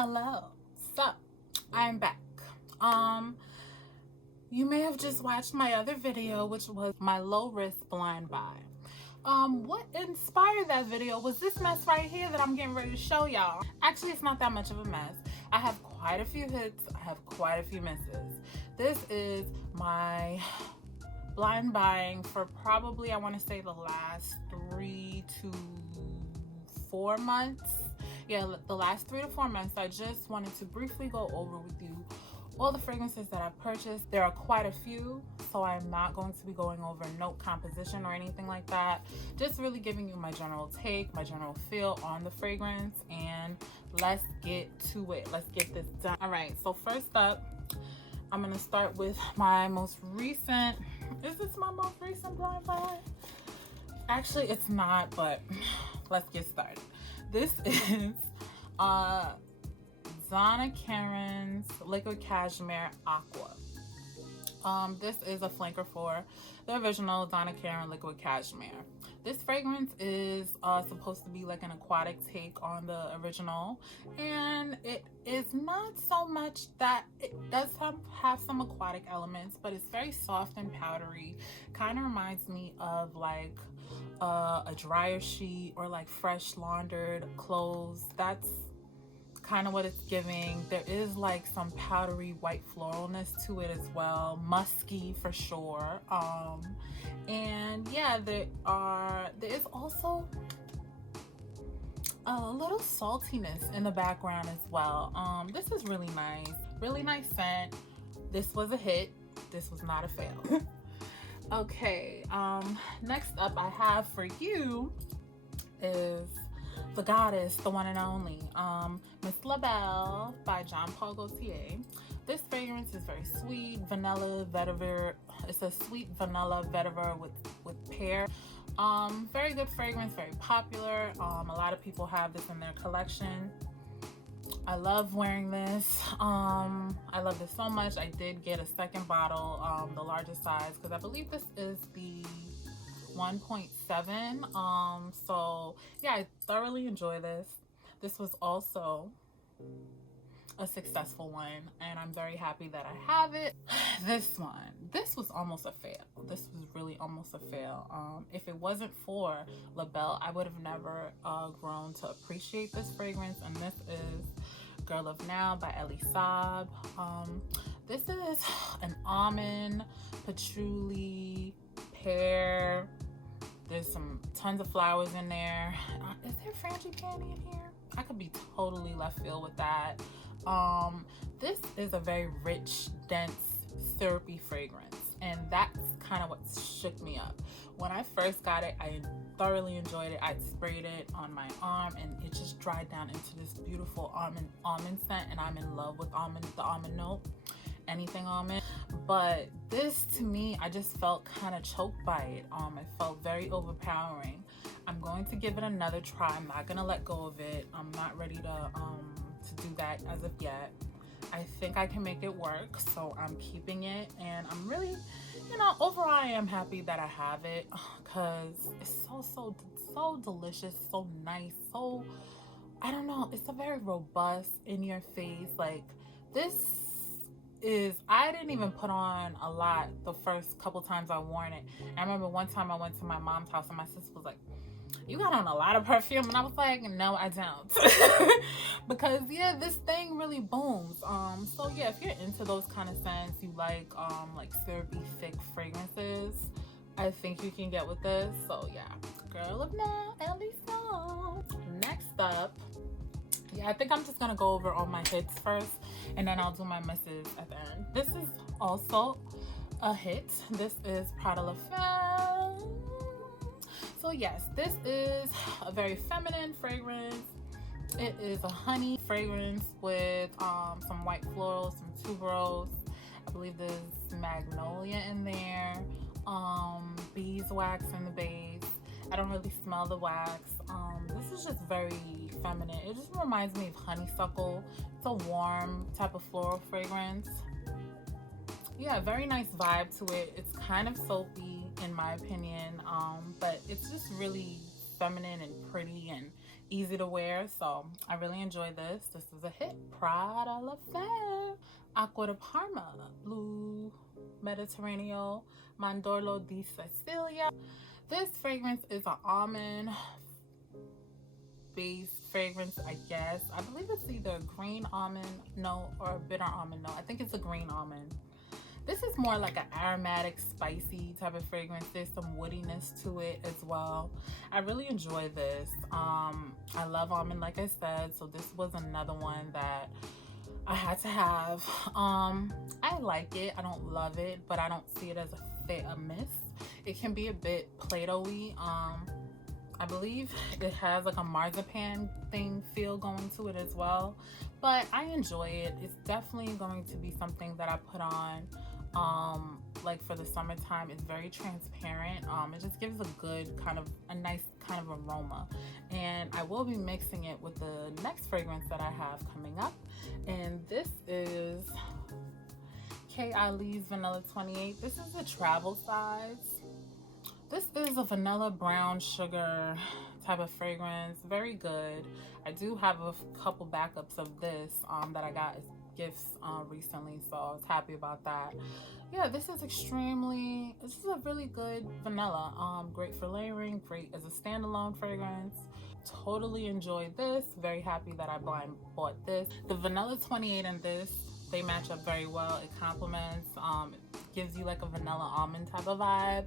Hello. So, I'm back. You may have just watched my other video, which was my low risk blind buy. What inspired that video was this mess right here that I'm getting ready to show y'all. Actually, it's not that much of a mess. I have quite a few hits. I have quite a few misses. This is my blind buying for probably, I want to say, the last 3 to 4 months. Yeah, the last 3 to 4 months. I just wanted to briefly go over with you all the fragrances that I've purchased. There are quite a few, so I'm not going to be going over note composition or anything like that. Just really giving you my general take, my general feel on the fragrance, and let's get to it. Let's get this done. All right, so first up, I'm gonna start with my most recent. Is this my most recent blind buy? Actually, it's not, but let's get started. This is Karan's Liquid Cashmere Acqua. This is a flanker for the original Donna Karan Liquid Cashmere. This fragrance is supposed to be like an aquatic take on the original, and it is not so much that. It does have some aquatic elements, but it's very soft and powdery. Kind of reminds me of like a dryer sheet or like fresh laundered clothes. That's kind of what it's giving. There is like some powdery white floralness to it as well, musky for sure. And yeah, there is also a little saltiness in the background as well. This is really nice scent. This was a hit. This was not a fail. Okay, next up I have for you is the goddess, the one and only, Miss La Belle by Jean Paul Gaultier. This fragrance is very sweet, vanilla vetiver. It's a sweet vanilla vetiver with pear. Very good fragrance, very popular. A lot of people have this in their collection. I love wearing this. I love this so much. I did get a second bottle, the largest size, because I believe this is the 1.7. So yeah, I thoroughly enjoy this. This was also a successful one, and I'm very happy that I have it. This was almost a fail. This was really almost a fail. If it wasn't for La Belle, I would have never grown to appreciate this fragrance, and this is Girl of Now by Ellie Saab. This is an almond, patchouli, pear. There's tons of flowers in there. Is there frangipani in here? I could be totally left field with that. This is a very rich, dense, syrupy fragrance, and that's kind of what shook me up. When I first got it, I thoroughly enjoyed it. I sprayed it on my arm, and it just dried down into this beautiful almond scent, and I'm in love with the almond note. Anything almond. But this, to me, I just felt kind of choked by it. It felt very overpowering. I'm going to give it another try. I'm not gonna let go of it. I'm not ready to do that as of yet. I think I can make it work, so I'm keeping it, and I'm really, overall I am happy that I have it, because it's so delicious, so nice, so, I don't know, it's a very robust, in your face. Like, this is, I didn't even put on a lot the first couple times I worn it. I remember one time I went to my mom's house and my sister was like, "You got on a lot of perfume," and I was like, "No, I don't." Because yeah, this thing really booms. So yeah, if you're into those kind of scents, you like syrupy, thick fragrances, I think you can get with this. So yeah, Girl of Now, Ellie. Next up, yeah, I think I'm just gonna go over all my hits first, and then I'll do my misses at the end. This is also a hit. This is Prada La Femme. So yes, this is a very feminine fragrance. It is a honey fragrance with some white florals, some tuberose. I believe there's magnolia in there. Beeswax in the base. I don't really smell the wax. This is just very feminine. It just reminds me of honeysuckle. It's a warm type of floral fragrance. Yeah, very nice vibe to it. It's kind of soapy in my opinion, but it's just really feminine and pretty and easy to wear. So I really enjoy this. This is a hit. Prada La Femme, Acqua de Parma, Blue Mediterrraneo, Mandorlo di Sicila. This fragrance is an almond based fragrance, I guess. I believe it's either a green almond note or a bitter almond note. I think it's a green almond. This is more like an aromatic, spicy type of fragrance. There's some woodiness to it as well. I really enjoy this. I love almond, like I said, so this was another one that I had to have. I like it. I don't love it, but I don't see it as a miss. It can be a bit Play-Doh-y. I believe it has like a marzipan thing feel going to it as well, but I enjoy it. It's definitely going to be something that I put on like for the summertime. It's very transparent. It just gives a nice kind of aroma, and I will be mixing it with the next fragrance that I have coming up, and this is Elie's Vanilla 28. This is a travel size. This is a vanilla brown sugar type of fragrance. Very good. I do have a couple backups of this that I got as gifts recently, so I was happy about that. Yeah, this is a really good vanilla. Great for layering, great as a standalone fragrance. Totally enjoyed this. Very happy that I blind bought this. The Vanilla 28 and this, they match up very well. It complements. It gives you like a vanilla almond type of vibe.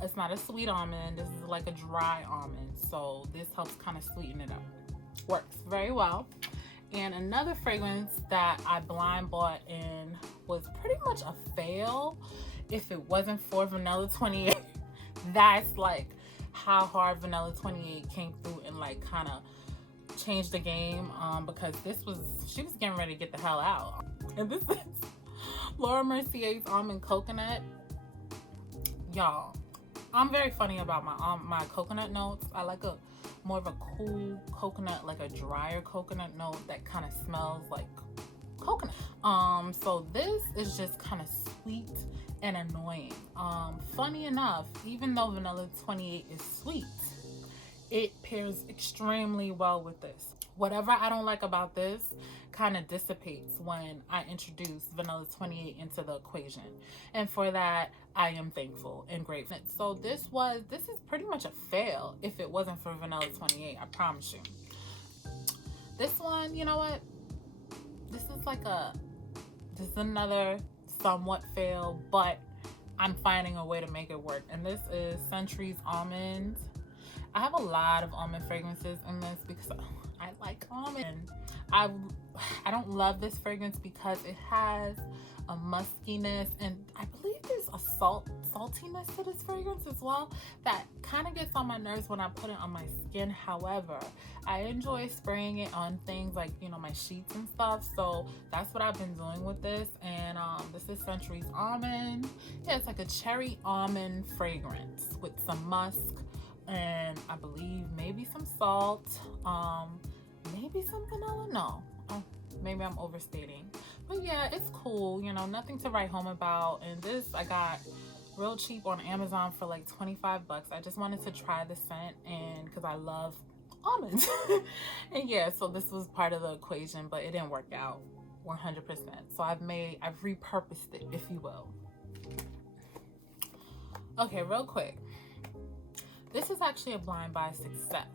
It's not a sweet almond. This is like a dry almond, so this helps kind of sweeten it up. Works very well. And another fragrance that I blind bought in was pretty much a fail if it wasn't for Vanilla 28. That's like how hard Vanilla 28 came through and like kind of changed the game, because she was getting ready to get the hell out. And this is Laura Mercier's Almond Coconut. Y'all, I'm very funny about my coconut notes. I like more of a cool coconut, like a drier coconut note that kind of smells like coconut. So this is just kind of sweet and annoying. Funny enough, even though Vanilla 28 is sweet, it pairs extremely well with this. Whatever I don't like about this kind of dissipates when I introduce Vanilla 28 into the equation, and for that I am thankful and grateful. So this is pretty much a fail if it wasn't for Vanilla 28, I promise you. This one, you know what, this is another somewhat fail, but I'm finding a way to make it work, and this is Century's Almond. I have a lot of almond fragrances in this because I like almond. I don't love this fragrance because it has a muskiness, and I believe there's a saltiness to this fragrance as well that kind of gets on my nerves when I put it on my skin. However, I enjoy spraying it on things like, you know, my sheets and stuff, so that's what I've been doing with this. And this is Century's Almond. Yeah, it's like a cherry almond fragrance with some musk, and I believe maybe some salt, maybe some vanilla. No, maybe I'm overstating, but yeah, it's cool, you know, nothing to write home about. And this I got real cheap on Amazon for like 25 bucks. I just wanted to try the scent, and because I love almonds. And yeah, so this was part of the equation, but it didn't work out 100%, so I've repurposed it, if you will. Okay, real quick, this is actually a blind buy success.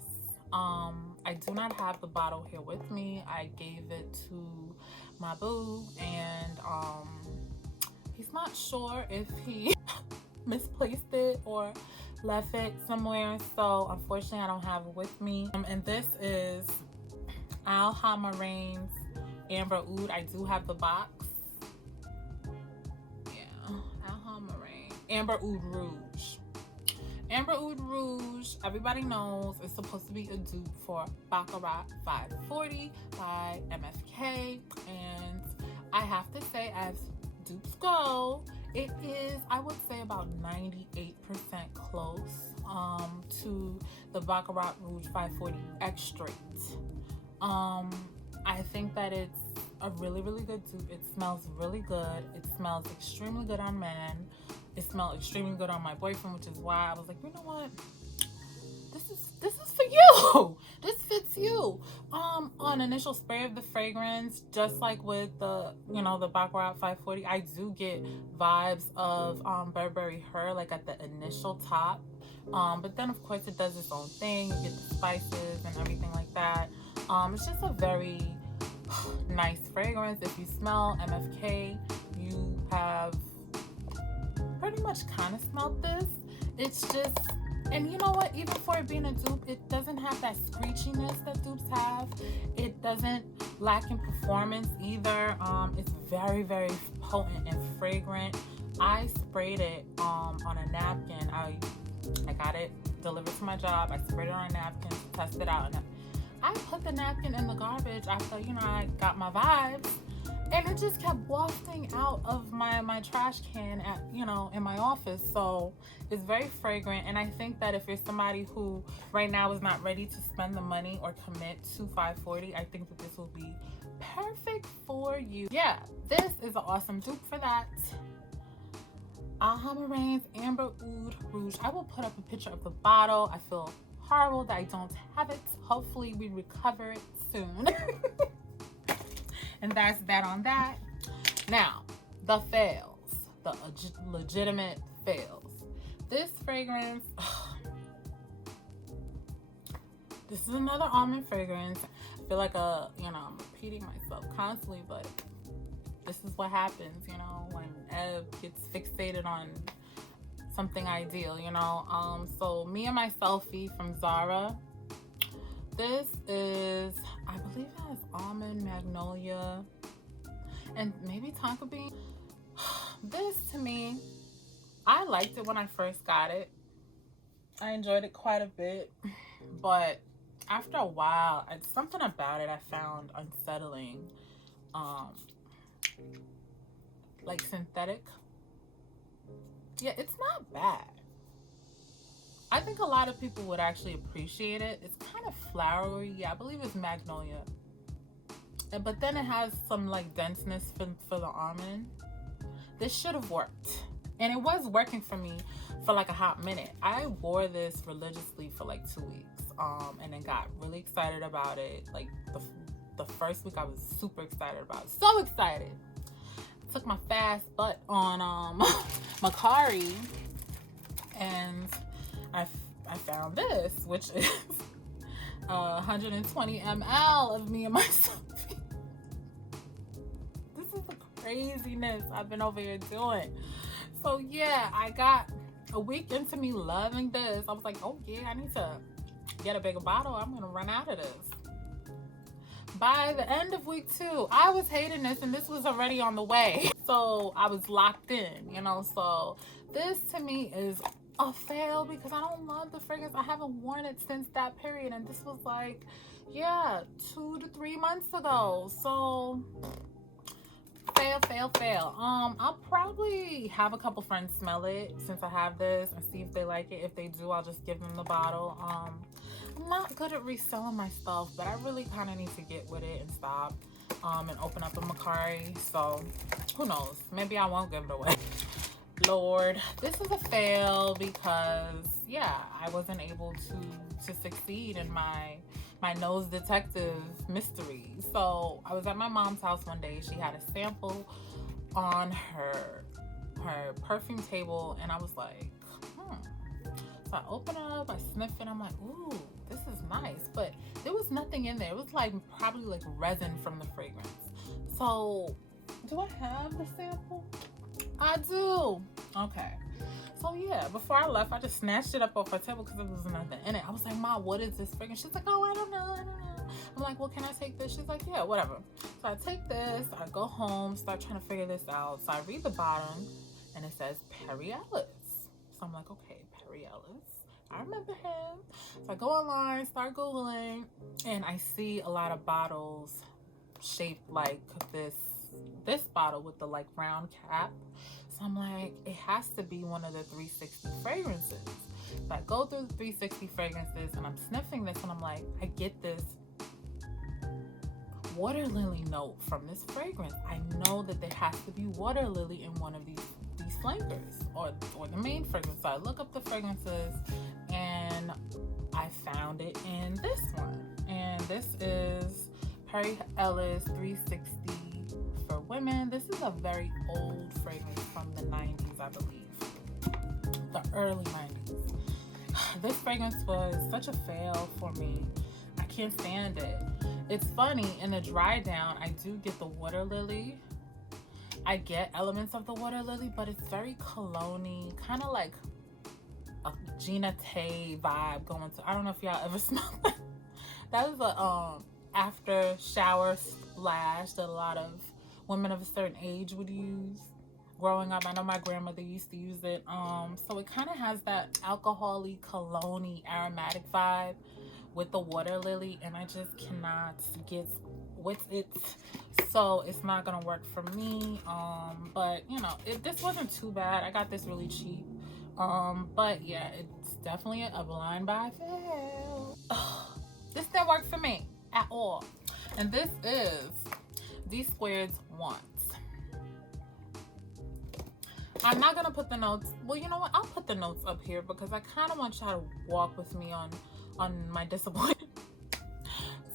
I do not have the bottle here with me. I gave it to my boo, and he's not sure if he misplaced it or left it somewhere, so unfortunately I don't have it with me. And this is Hamarain's Amber Oud. I do have the box. Yeah, Hamarain Amber Oud Rouge. Amber Oud Rouge, everybody knows, is supposed to be a dupe for Baccarat 540 by MFK, and I have to say, as dupes go, it is, I would say, about 98% close to the Baccarat Rouge 540 Extrait. I think that it's a really, really good dupe. It smells really good. It smells extremely good on men. It smelled extremely good on my boyfriend, which is why I was like, you know what? this is for you. This fits you. On initial spray of the fragrance, just like with the, you know, the Baccarat 540, I do get vibes of Burberry Her, like at the initial top. But then of course it does its own thing. You get the spices and everything like that. It's just a very nice fragrance. If you smell MFK, you have pretty much kind of smelled this. It's just, and you know what, even for it being a dupe, it doesn't have that screechiness that dupes have. It doesn't lack in performance either. It's very, very potent and fragrant. I sprayed it on a napkin. I got it delivered to my job. I sprayed it on a napkin to test it out, and I put the napkin in the garbage after, you know, I got my vibes, and it just kept wafting out of my trash can at, you know, in my office. So it's very fragrant, and I think that if you're somebody who right now is not ready to spend the money or commit to 540, I think that this will be perfect for you. Yeah, this is an awesome dupe for that. Hamarain's Amber Oud Rouge. I will put up a picture of the bottle. I feel horrible that I don't have it. Hopefully we recover it soon. And that's that on that. Now, the fails, the legitimate fails. This fragrance, this is another almond fragrance. I feel like you know, I'm repeating myself constantly, but this is what happens, you know, when Eb gets fixated on something ideal, you know. So Me and My Selfie from Zara. This is, I believe it has almond, magnolia, and maybe tonka bean. This, to me, I liked it when I first got it. I enjoyed it quite a bit, but after a while, something about it I found unsettling. Like synthetic. Yeah, it's not bad. I think a lot of people would actually appreciate it. It's kind of flowery. Yeah, I believe it's magnolia. But then it has some like denseness for the almond. This should have worked. And it was working for me for like a hot minute. I wore this religiously for like 2 weeks. And then got really excited about it. Like the first week I was super excited about it. So excited. Took my fast butt on Macari, and I found this, which is 120 ml of Me and My Selfie. This is the craziness I've been over here doing. So yeah, I got a week into me loving this. I was like, oh yeah, I need to get a bigger bottle. I'm gonna run out of this. By the end of week 2, I was hating this, and this was already on the way. So I was locked in, you know. So this to me is a fail because I don't love the fragrance. I haven't worn it since that period, and this was like, yeah, 2 to 3 months ago. So fail. I'll probably have a couple friends smell it since I have this and see if they like it. If they do, I'll just give them the bottle. I'm not good at reselling my stuff, but I really kind of need to get with it and stop and open up a Macari. So who knows, maybe I won't give it away. Lord, this is a fail because yeah, I wasn't able to succeed in my nose detective mystery. So I was at my mom's house one day. She had a sample on her perfume table, and I was like, So I open it up, I sniff it, I'm like, ooh, this is nice. But there was nothing in there. It was like probably like resin from the fragrance. So do I have the sample? I do. Okay. So yeah, before I left, I just snatched it up off her table because there was nothing in it. I was like, Mom, what is this fragrance? She's like, oh, I don't know. I'm like, well, can I take this? She's like, yeah, whatever. So I take this, I go home, start trying to figure this out. So I read the bottom, and it says Perry Ellis. So I'm like, okay, Perry Ellis. I remember him. So I go online, start Googling, and I see a lot of bottles shaped like this bottle with the like round cap. So I'm like, it has to be one of the 360 fragrances. So I go through the 360 fragrances and I'm sniffing this, and I'm like, I get this water lily note from this fragrance. I know that there has to be water lily in one of these flankers or the main fragrance. So I look up the fragrances and I found it in this one. And this is Ellis 360 for women. This is a very old fragrance from the 90s, I believe. The early 90s. This fragrance was such a fail for me. I can't stand it. It's funny, in the dry down, I do get the water lily. I get elements of the water lily, but it's very cologne-y, kind of like a Gina Tay vibe going to, I don't know if y'all ever smelled that. That is a after shower splash that a lot of women of a certain age would use growing up. I know my grandmother used to use it. So it kind of has that alcohol-y, cologne-y, aromatic vibe with the water lily, and I just cannot get with it, so it's not gonna work for me. But you know, this wasn't too bad. I got this really cheap. But yeah, it's definitely a blind buy fail. This didn't work for me at all. And this is Dsquared Want. I'm not gonna put the notes, well, you know what, I'll put the notes up here because I kind of want y'all to walk with me on my disappointment.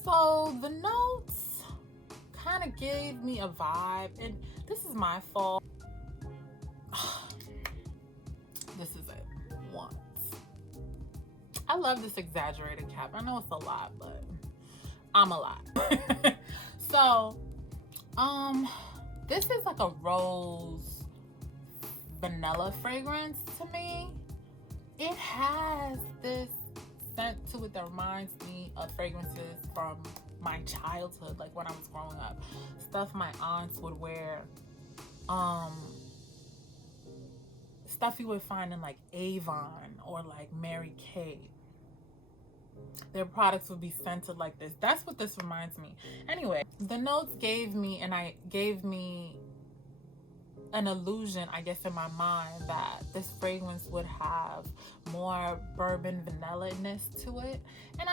So the notes kind of gave me a vibe, and this is my fault. This is it. Once. I love this exaggerated cap. I know it's a lot, but I'm a lot. So, this is like a rose vanilla fragrance to me. It has this scent to it that reminds me of fragrances from my childhood, like when I was growing up. Stuff my aunts would wear. Stuff you would find in like Avon or like Mary Kay. Their products would be scented like this. That's what this reminds me. Anyway, the notes gave me an illusion, I guess, in my mind that this fragrance would have more bourbon vanilla-ness to it. And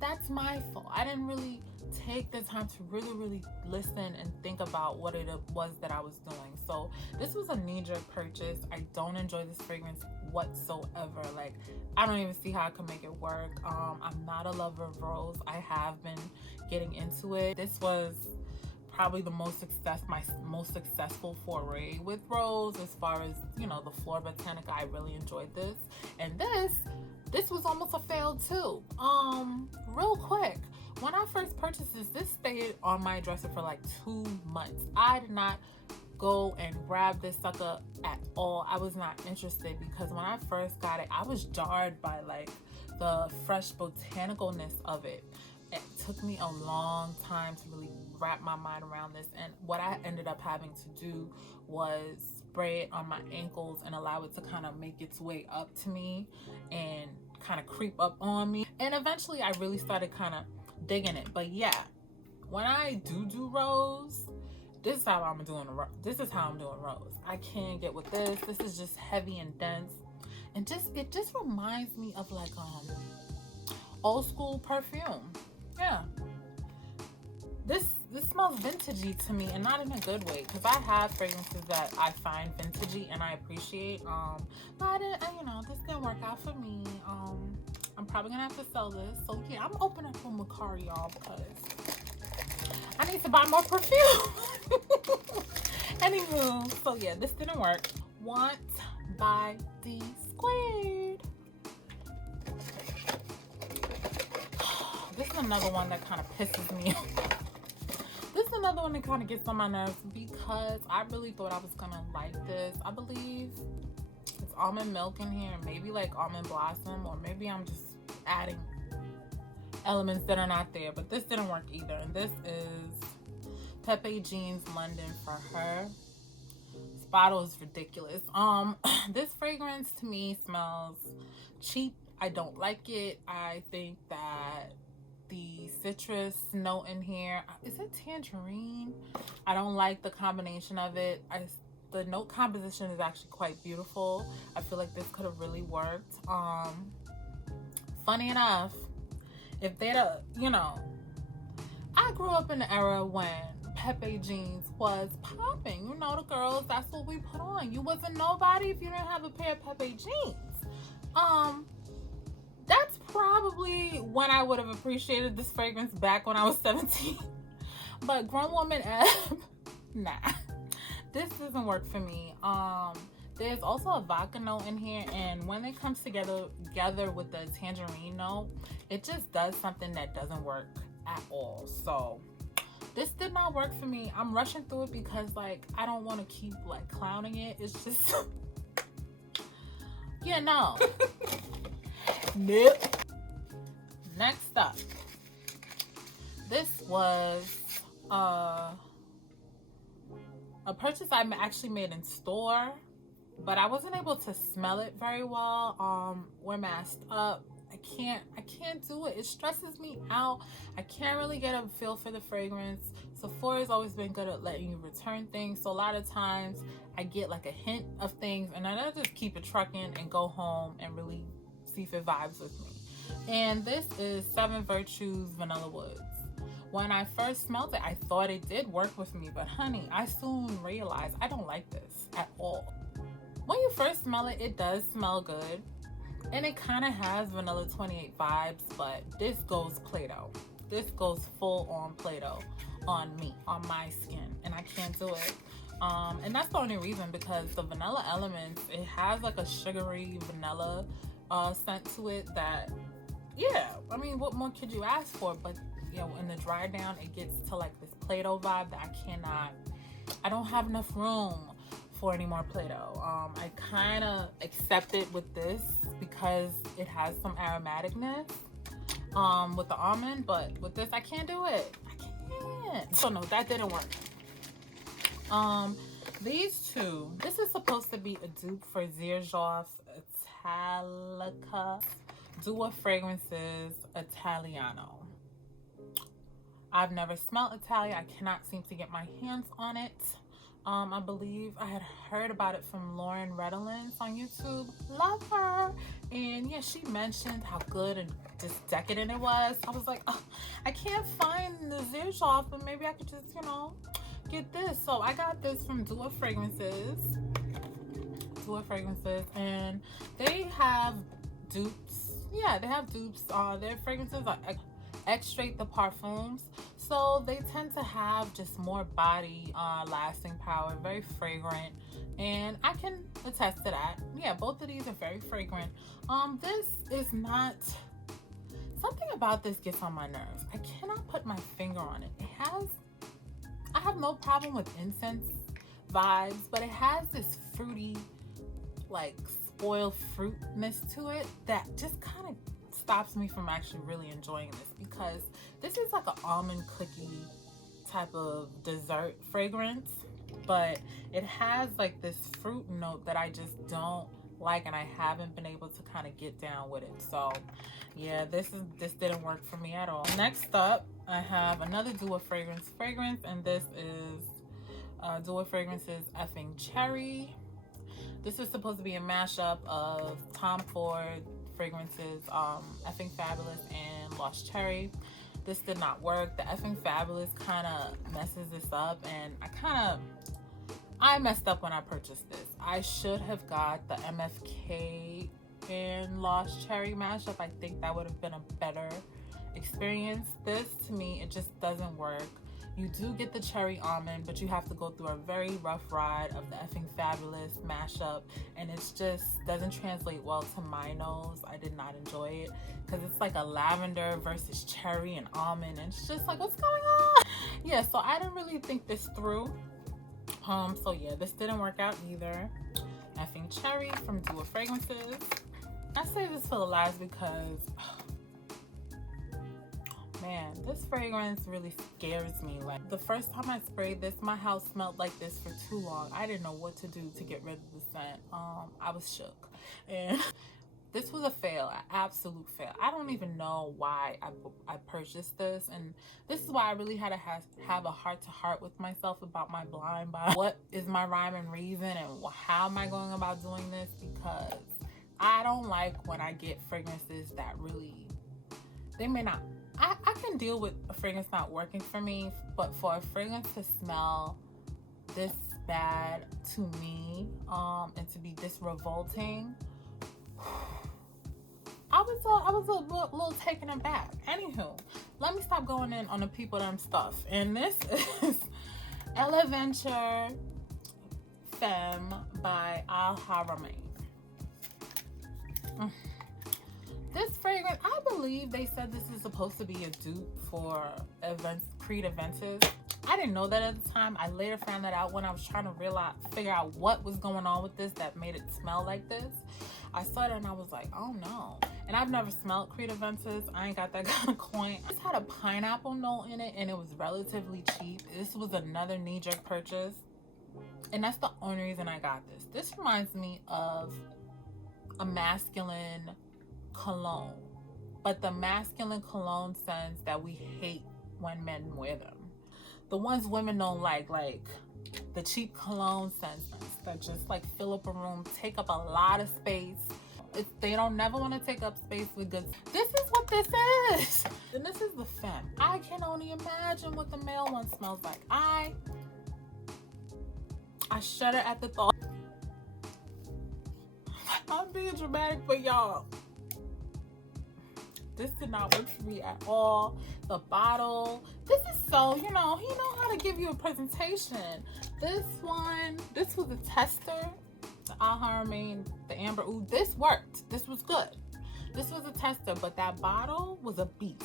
that's my fault. I didn't really take the time to really listen and think about what it was that I was doing. So this was a knee-jerk purchase. I don't enjoy this fragrance whatsoever. Like, I don't even see how I can make it work. I'm not a lover of rose. I have been getting into it. This was probably my most successful foray with rose, as far as, you know, the Flora Botanica. I really enjoyed this. And this was almost a fail too. Real quick, when I first purchased this stayed on my dresser for like 2 months. I did not go and grab this sucker at all. I was not interested because when I first got it, I was jarred by like the fresh botanicalness of it. It took me a long time to really wrap my mind around this, and what I ended up having to do was spray it on my ankles and allow it to kind of make its way up to me and kind of creep up on me, and eventually I really started kind of digging it. But yeah, when I do rose, this is how I'm doing rose. I can't get with this. This is just heavy and dense, and it just reminds me of like old school perfume. Yeah, this smells vintagey to me, and not in a good way, because I have fragrances that I find vintagey and I appreciate. But this didn't work out for me. I'm probably gonna have to sell this. So yeah, I'm opening up for Mercier, y'all, because I need to buy more perfume. Anywho, so yeah, this didn't work. Want by Dsquared. This is another one that kind of pisses me off. This is another one that kind of gets on my nerves because I really thought I was gonna like this. I believe it's almond milk in here, maybe like almond blossom, or maybe I'm just adding elements that are not there, but this didn't work either. And this is Pepe Jeans For Her. This bottle is ridiculous. This fragrance to me smells cheap. I don't like it. I think that the citrus note in here, is it tangerine? I don't like the combination of it. The note composition is actually quite beautiful. I feel like this could have really worked. Funny enough, if they'd I grew up in the era when Pepe jeans was popping. You know, the girls, that's what we put on. You wasn't nobody if you didn't have a pair of Pepe jeans. That's probably when I would have appreciated this fragrance back when I was 17. But grown woman nah, this doesn't work for me. There's also a vodka note in here, and when it comes together with the tangerine note, it just does something that doesn't work at all. So this did not work for me. I'm rushing through it because like I don't want to keep like clowning it. It's just yeah, no. Nope. Next up, this was a purchase I actually made in store, but I wasn't able to smell it very well. We're masked up. I can't do it. It stresses me out. I can't really get a feel for the fragrance. Sephora's always been good at letting you return things, so a lot of times I get like a hint of things and then I just keep it trucking and go home and really see if it vibes with me. And this is Seven Virtues Vanilla Woods. When I first smelled it, I thought it did work with me, but honey, I soon realized I don't like this at all. When you first smell it, it does smell good. And it kind of has Vanilla 28 vibes, but this goes Play-Doh. This goes full on Play-Doh on me, on my skin, and I can't do it. And that's the only reason, because the vanilla elements, it has like a sugary vanilla scent to it that, yeah, I mean, what more could you ask for? But, you know, in the dry down, it gets to like this Play-Doh vibe that I don't have enough room for any more Play-Doh. I kind of accept it with this because it has some aromaticness with the almond, but with this I can't do it. I can't. So no, that didn't work. These two, this is supposed to be a dupe for Xerjoff's Italica Duo Fragrances Italiano. I've never smelled Italia. I cannot seem to get my hands on it. I believe I had heard about it from Lauren Redolence on YouTube. Love her. And yeah, she mentioned how good and just decadent it was. I was like, oh, I can't find the Xerjoff, but maybe I could just, you know, get this. So I got this from Duo Fragrances. And they have dupes. Yeah, they have dupes. Their fragrances are extrait the perfumes, so they tend to have just more body lasting power, very fragrant, and I can attest to that. Yeah, both of these are very fragrant. This is not, something about this gets on my nerves. I cannot put my finger on it. I have no problem with incense vibes, but it has this fruity, like spoiled fruitness to it that just kind of stops me from actually really enjoying this, because this is like an almond cookie type of dessert fragrance, but it has like this fruit note that I just don't like, and I haven't been able to kind of get down with it. So yeah, this didn't work for me at all. Next up, I have another Duo fragrance, and this is Duo Fragrances Effing Cherry. This is supposed to be a mashup of Tom Ford fragrances, Effing Fabulous and Lost Cherry. This did not work. The Effing Fabulous kind of messes this up, and I messed up when I purchased this. I should have got the MFK and Lost Cherry mashup. I think that would have been a better experience. This, to me, it just doesn't work. You do get the cherry almond, but you have to go through a very rough ride of the Effing Fabulous mashup, and it just doesn't translate well to my nose. I did not enjoy it because it's like a lavender versus cherry and almond, and it's just like, what's going on? Yeah, so I didn't really think this through. So yeah, this didn't work out either. Effing Cherry from Duo Fragrances. I say this for the last because, man, this fragrance really scares me. Like, the first time I sprayed this, my house smelled like this for too long. I didn't know what to do to get rid of the scent. I was shook. And this was a fail, an absolute fail. I don't even know why I purchased this. And this is why I really had to have a heart-to-heart with myself about my blind buy. What is my rhyme and reason, and how am I going about doing this? Because I don't like when I get fragrances that really, they may not, I can deal with a fragrance not working for me, but for a fragrance to smell this bad to me, and to be this revolting, I I was a little taken aback. Anywho, let me stop going in on the people them stuff. And this is Eleventure Femme by Hamarain. This fragrance, I believe they said this is supposed to be a dupe for Creed Aventus. I didn't know that at the time. I later found that out when I was trying to figure out what was going on with this that made it smell like this. I saw it and I was like, oh no. And I've never smelled Creed Aventus. I ain't got that kind of coin. This had a pineapple note in it and it was relatively cheap. This was another knee-jerk purchase. And that's the only reason I got this. This reminds me of a masculine cologne. But the masculine cologne scents that we hate when men wear them. The ones women don't like the cheap cologne scents that just like fill up a room, take up a lot of space. They don't never want to take up space with goods. This is what this is. And this is the femme. I can only imagine what the male one smells like. I shudder at the thought. I'm being dramatic, but y'all, this did not work for me at all. The bottle, this is so, he know how to give you a presentation. This was a tester. The Hamarain, the Amber Oud, this worked. This was good. This was a tester, but that bottle was a beast.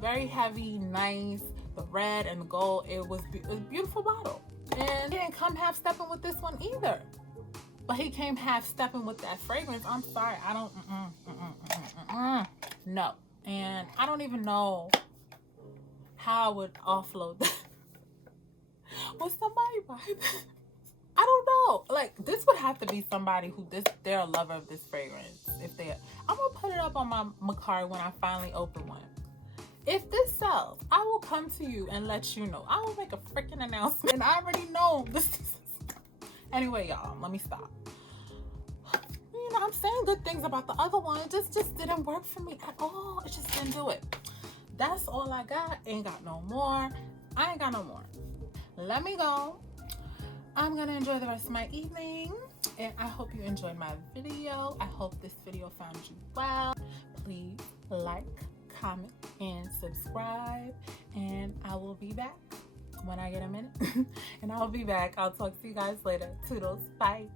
Very heavy, nice. The red and the gold, it was a beautiful bottle. And he didn't come half-stepping with this one either. But he came half-stepping with that fragrance. I'm sorry, I don't, no. And I don't even know how I would offload that. Would somebody buy this? I don't know. Like, this would have to be somebody who they're a lover of this fragrance. I'm gonna put it up on my Mercari when I finally open one. If this sells, I will come to you and let you know. I will make a freaking announcement. And I already know this is... Anyway, y'all, let me stop. I'm saying good things about the other one. It just didn't work for me at all. It just didn't do it. That's all I got. Ain't got no more. I ain't got no more. Let me go. I'm gonna enjoy the rest of my evening. And I hope you enjoyed my video. I hope this video found you well. Please like, comment, and subscribe. And I will be back when I get a minute. And I'll be back. I'll talk to you guys later. Toodles. Bye.